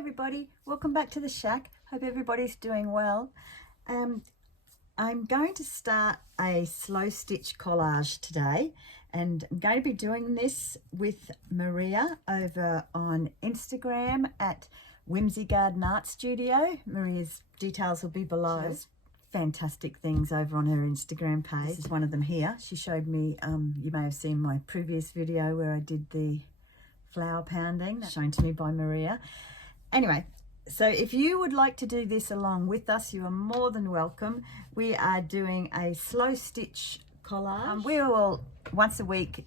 everybody, welcome back to the shack. Hope everybody's doing well. I'm going to start a slow stitch collage today, and I'm going to be doing this with Maria over on Instagram at Whimsy Garden Art Studio. Maria's details will be below. She does fantastic things over on her Instagram page. This is one of them here. She showed me, you may have seen my previous video where I did the flower pounding, shown to me by Maria. Anyway, so if you would like to do this along with us, you are more than welcome. We are doing a slow stitch collage. We will once a week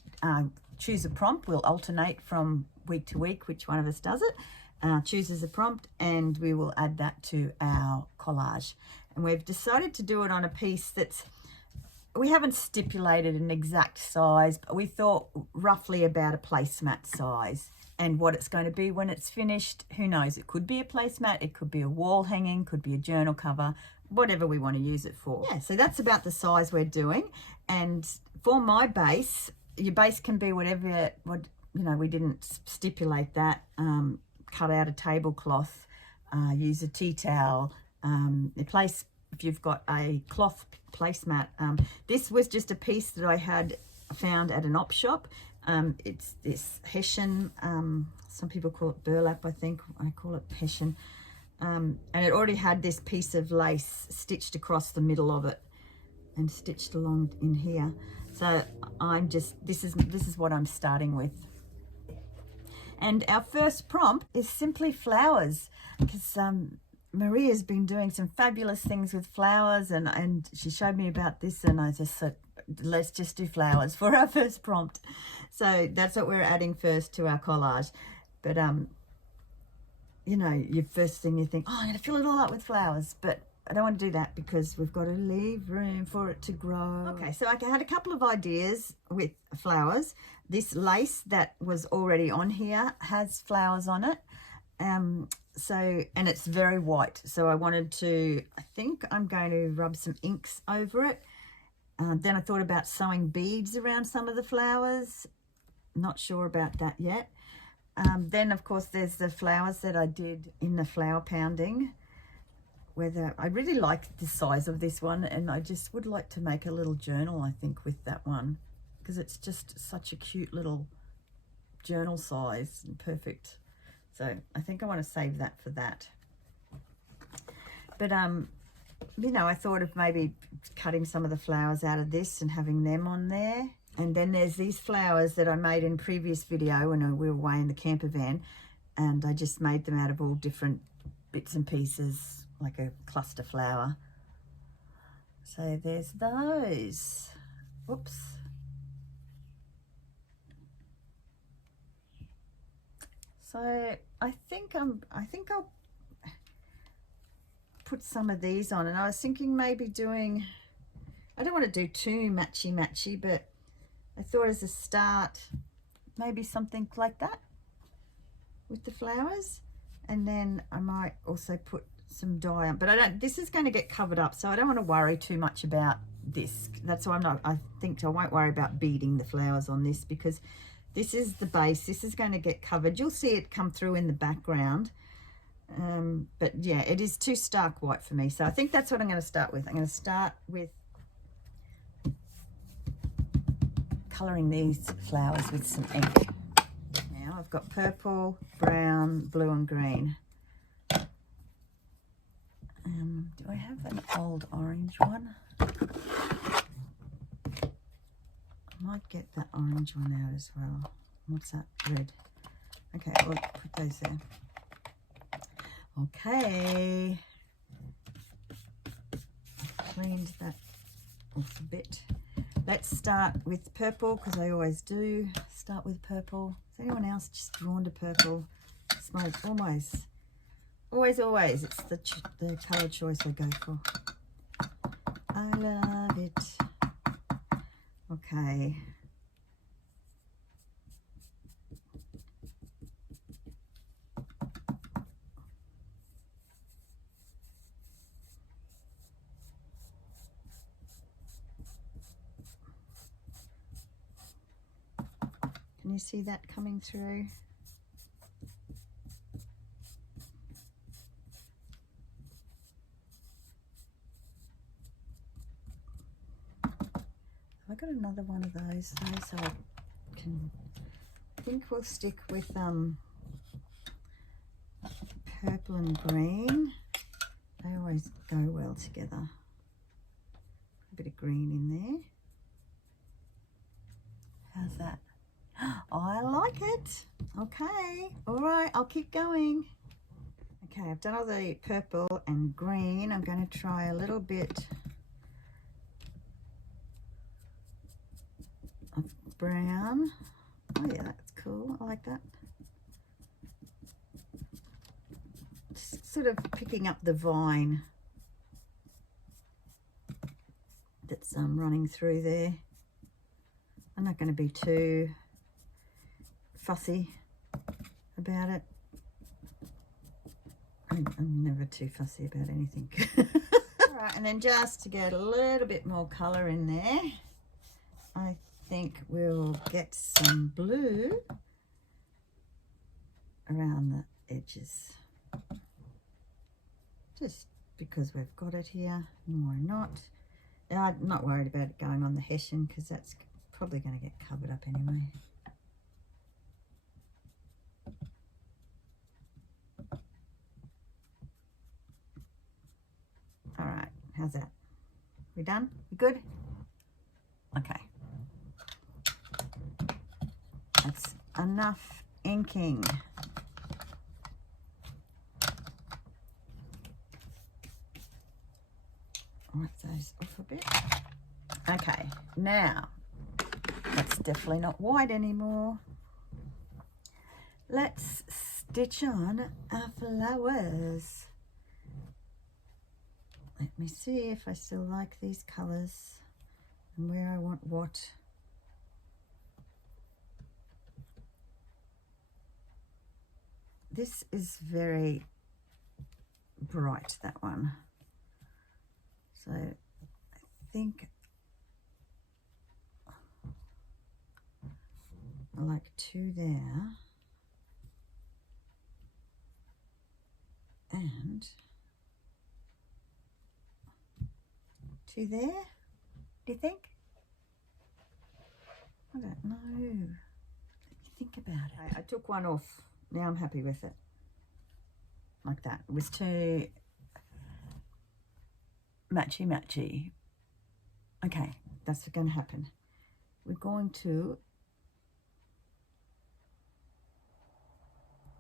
choose a prompt. We'll alternate from week to week which one of us does it, chooses a prompt, and we will add that to our collage. And we've decided to do it on a piece that's, we haven't stipulated an exact size, but we thought roughly about a placemat size. And what it's going to be when it's finished, who knows? It could be a placemat, it could be a wall hanging, could be a journal cover, whatever we want to use it for. Yeah, so that's about the size we're doing. And for my base, your base can be whatever, we didn't stipulate that. Cut out a tablecloth, use a tea towel, if you've got a cloth placemat. This was just a piece that I had found at an op shop. It's this Hessian, some people call it burlap, I think. I call it Hessian. And it already had this piece of lace stitched across the middle of it and stitched along in here. So this is what I'm starting with. And our first prompt is simply flowers, because Maria's been doing some fabulous things with flowers, and she showed me about this, and I just said, let's just do flowers for our first prompt. So that's what we're adding first to our collage. But your first thing you think, oh, I'm going to fill it all up with flowers, but I don't want to do that because we've got to leave room for it to grow. Okay, so I had a couple of ideas with flowers. This lace that was already on here has flowers on it. And it's very white. So I think I'm going to rub some inks over it. Then I thought about sewing beads around some of the flowers. Not sure about that yet. Then of course there's the flowers that I did in the flower pounding. I really like the size of this one, and I just would like to make a little journal, I think, with that one, because it's just such a cute little journal size and perfect. So I think I want to save that for that. But I thought of maybe cutting some of the flowers out of this and having them on there. And then there's these flowers that I made in previous video when we were away in the camper van, and I just made them out of all different bits and pieces, like a cluster flower. So there's those. Oops. So I think I'll put some of these on, and I was thinking maybe doing, I don't want to do too matchy, but I thought as a start, maybe something like that with the flowers. And then I might also put some dye on, but this is going to get covered up, so I don't want to worry too much about this. That's why I think I won't worry about beading the flowers on this, because this is the base. This is going to get covered. You'll see it come through in the background. But yeah, it is too stark white for me. So I think that's what I'm going to start with. I'm going to start with colouring these flowers with some ink. Now I've got purple, brown, blue and green. Do I have an old orange one? I might get that orange one out as well. What's that? Red. Okay, we'll put those there. Okay. Cleaned that off a bit. Let's start with purple, because I always do start with purple. Is anyone else just drawn to purple? It's my always. It's the colour choice I go for. I love it. Okay. Can you see that coming through? I got another one of those though, so I think we'll stick with purple and green. They always go well together. A bit of green in there. How's that? Oh, I like it. Okay, all right, I'll keep going. Okay, I've done all the purple and green. I'm going to try a little bit of brown. Oh yeah, that's cool. I like that. Just sort of picking up the vine that's running through there. I'm not going to be too fussy about it. I'm never too fussy about anything. All right, and then just to get a little bit more colour in there, I think we'll get some blue around the edges. Just because we've got it here, and why not? I'm not worried about it going on the hessian because that's probably going to get covered up anyway. All right, how's that? We done? We good? Okay. That's enough inking. Wipe those off a bit. Okay, now that's definitely not white anymore. Let's stitch on our flowers. Let me see if I still like these colours and where I want what. This is very bright, that one. So I think I like 2 there and 2 there, do you think? I don't know. Let me think about it. I took one off. Now I'm happy with it. Like that. It was too matchy. Okay, that's going to happen. We're going to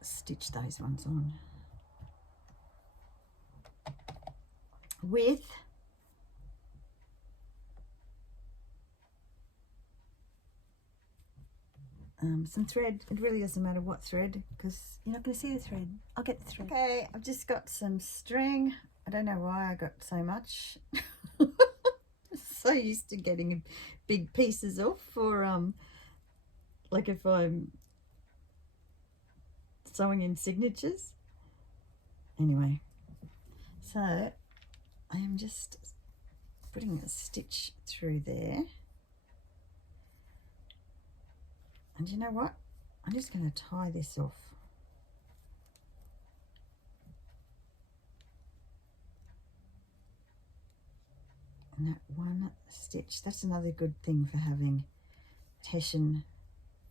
stitch those ones on with some thread. It really doesn't matter what thread because you're not going to see the thread. I'll get the thread. Okay, I've just got some string. I don't know why I got so much. So used to getting big pieces off for like if I'm sewing in signatures. Anyway, so I am just putting a stitch through there. And you know what? I'm just going to tie this off. And that one stitch, that's another good thing for having hessian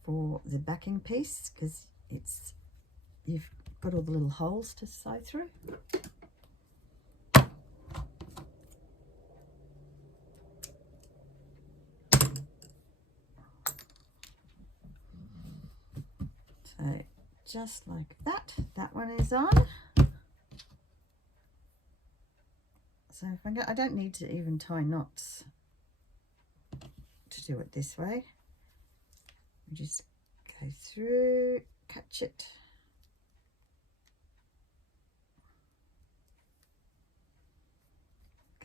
for the backing piece because you've got all the little holes to sew through. So just like that, that one is on. So if I don't need to even tie knots to do it this way. We just go through, catch it.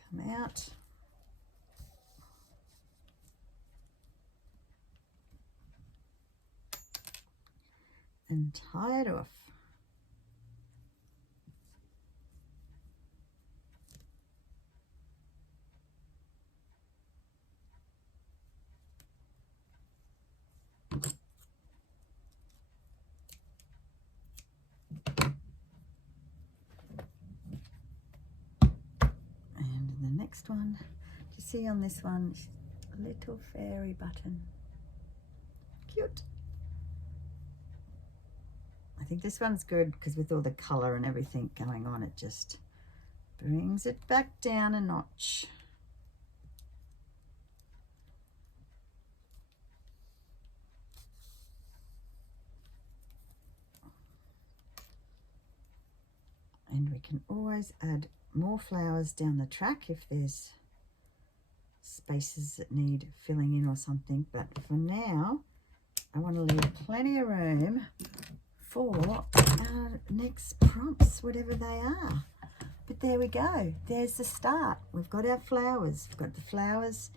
Come out. And tie it off. And the next one, you see on this one, little fairy button. Cute. I think this one's good because with all the colour and everything going on, it just brings it back down a notch. And we can always add more flowers down the track if there's spaces that need filling in or something. But for now, I want to leave plenty of room for our next prompts, whatever they are. But there we go. There's the start. We've got our flowers. We've got the flowers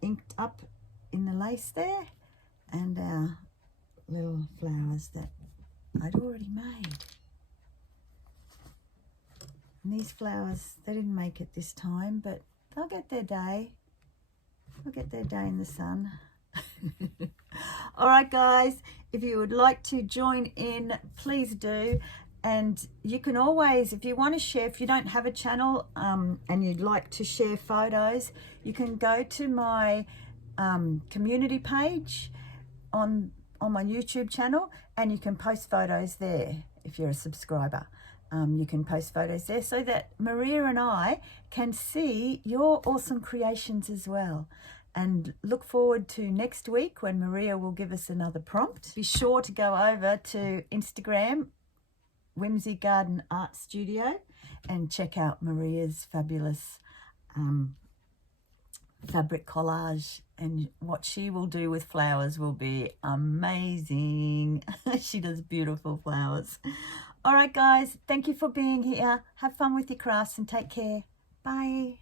inked up in the lace there, and our little flowers that I'd already made. And these flowers, they didn't make it this time, but they'll get their day. They'll get their day in the sun. All right, guys, if you would like to join in, please do. And you can always, if you want to share, if you don't have a channel and you'd like to share photos, you can go to my community page on my YouTube channel, and you can post photos there if you're a subscriber. You can post photos there so that Maria and I can see your awesome creations as well. And look forward to next week when Maria will give us another prompt. Be sure to go over to Instagram, Whimsy Garden Art Studio, and check out Maria's fabulous fabric collage, and what she will do with flowers will be amazing. She does beautiful flowers. All right, guys, thank you for being here. Have fun with your crafts and take care. Bye.